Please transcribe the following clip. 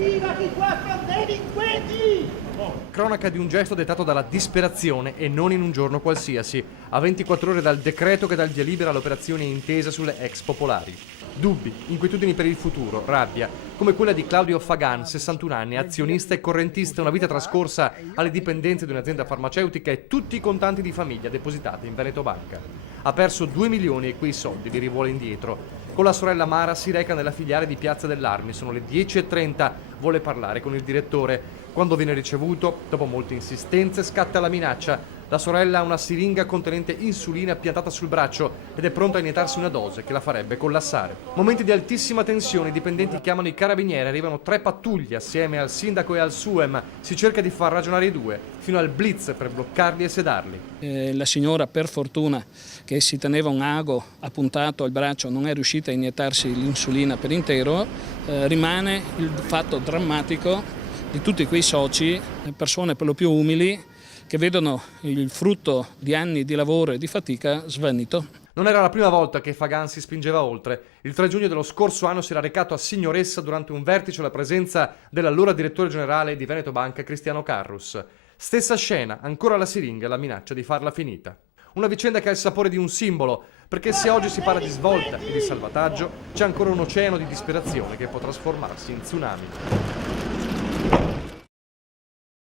Viva i 4 delinquenti! Cronaca di un gesto dettato dalla disperazione e non in un giorno qualsiasi, a 24 ore dal decreto che dà il via libera all'operazione intesa sulle ex popolari. Dubbi, inquietudini per il futuro, rabbia, come quella di Claudio Fagan, 61 anni, azionista e correntista, una vita trascorsa alle dipendenze di un'azienda farmaceutica e tutti i contanti di famiglia depositati in Veneto Banca. Ha perso 2 milioni e quei soldi li rivuole indietro. Con la sorella Mara si reca nella filiale di Piazza dell'Armi, sono le 10:30, vuole parlare con il direttore. Quando viene ricevuto, dopo molte insistenze, scatta la minaccia. La sorella ha una siringa contenente insulina piantata sul braccio ed è pronta a iniettarsi una dose che la farebbe collassare. Momenti di altissima tensione, i dipendenti chiamano i carabinieri, arrivano 3 pattuglie assieme al sindaco e al SUEM. Si cerca di far ragionare i due, fino al blitz per bloccarli e sedarli. La signora, per fortuna, che si teneva un ago appuntato al braccio, non è riuscita a iniettarsi l'insulina per intero. Rimane il fatto drammatico di tutti quei soci, persone per lo più umili, che vedono il frutto di anni di lavoro e di fatica svanito. Non era la prima volta che Fagan si spingeva oltre. Il 3 giugno dello scorso anno si era recato a Signoressa durante un vertice alla presenza dell'allora direttore generale di Veneto Banca, Cristiano Carrus. Stessa scena, ancora la siringa e la minaccia di farla finita. Una vicenda che ha il sapore di un simbolo, perché se oggi si parla di svolta e di salvataggio, c'è ancora un oceano di disperazione che può trasformarsi in tsunami.